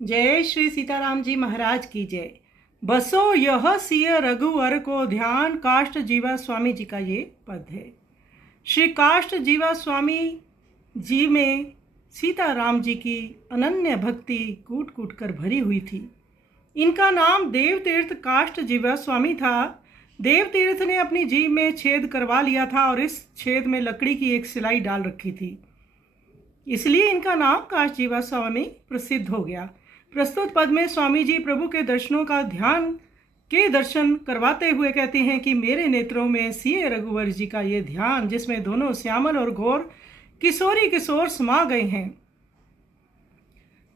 जय श्री सीताराम जी महाराज की जय। बसो यह सिय रघुवर को ध्यान, काष्ठ जीवा स्वामी जी का ये पद है। श्री काष्ठ जीवा स्वामी जी में सीताराम जी की अनन्य भक्ति कूट कूट कर भरी हुई थी। इनका नाम देवतीर्थ काष्ठ जीवा स्वामी था। देवतीर्थ ने अपनी जीभ में छेद करवा लिया था और इस छेद में लकड़ी की एक सिलाई डाल रखी थी, इसलिए इनका नाम काष्ठ जीवा स्वामी प्रसिद्ध हो गया। प्रस्तुत पद में स्वामी जी प्रभु के दर्शनों का ध्यान के दर्शन करवाते हुए कहते हैं कि मेरे नेत्रों में सिए रघुवर जी का ये ध्यान, जिसमें दोनों श्यामल और घोर किशोरी किशोर समा गए हैं।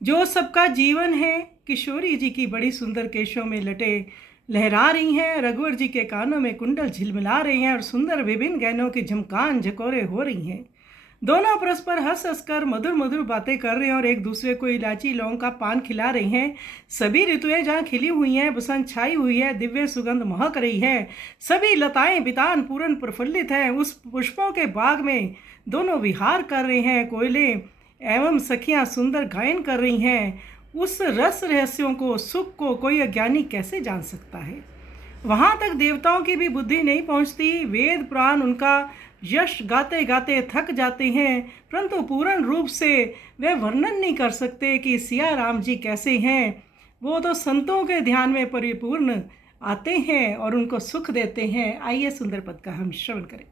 जो सबका जीवन है, किशोरी जी की बड़ी सुंदर केशों में लटे लहरा रही हैं, रघुवर जी के कानों में कुंडल झिलमिला रही हैं और सुंदर विभिन्न गहनों की झमकान झकोरे हो रही हैं। दोनों परस्पर हंस हंस कर मधुर मधुर बातें कर रहे हैं और एक दूसरे को इलायची लौंग का पान खिला रही हैं। सभी ऋतुएं जहाँ खिली हुई हैं, बसंत छाई हुई है, दिव्य सुगंध महक रही है। सभी लताएं बितान पूर्ण प्रफुल्लित हैं। उस पुष्पों के बाग में दोनों विहार कर रहे हैं। कोयले एवं सखियां सुंदर गायन कर रही हैं। उस रस रहस्यों को, सुख को कोई अज्ञानी कैसे जान सकता है। वहाँ तक देवताओं की भी बुद्धि नहीं पहुँचती। वेद पुराण उनका यश गाते गाते थक जाते हैं, परंतु पूर्ण रूप से वे वर्णन नहीं कर सकते कि सिया राम जी कैसे हैं। वो तो संतों के ध्यान में परिपूर्ण आते हैं और उनको सुख देते हैं। आइए सुंदर पद का हम श्रवण करें।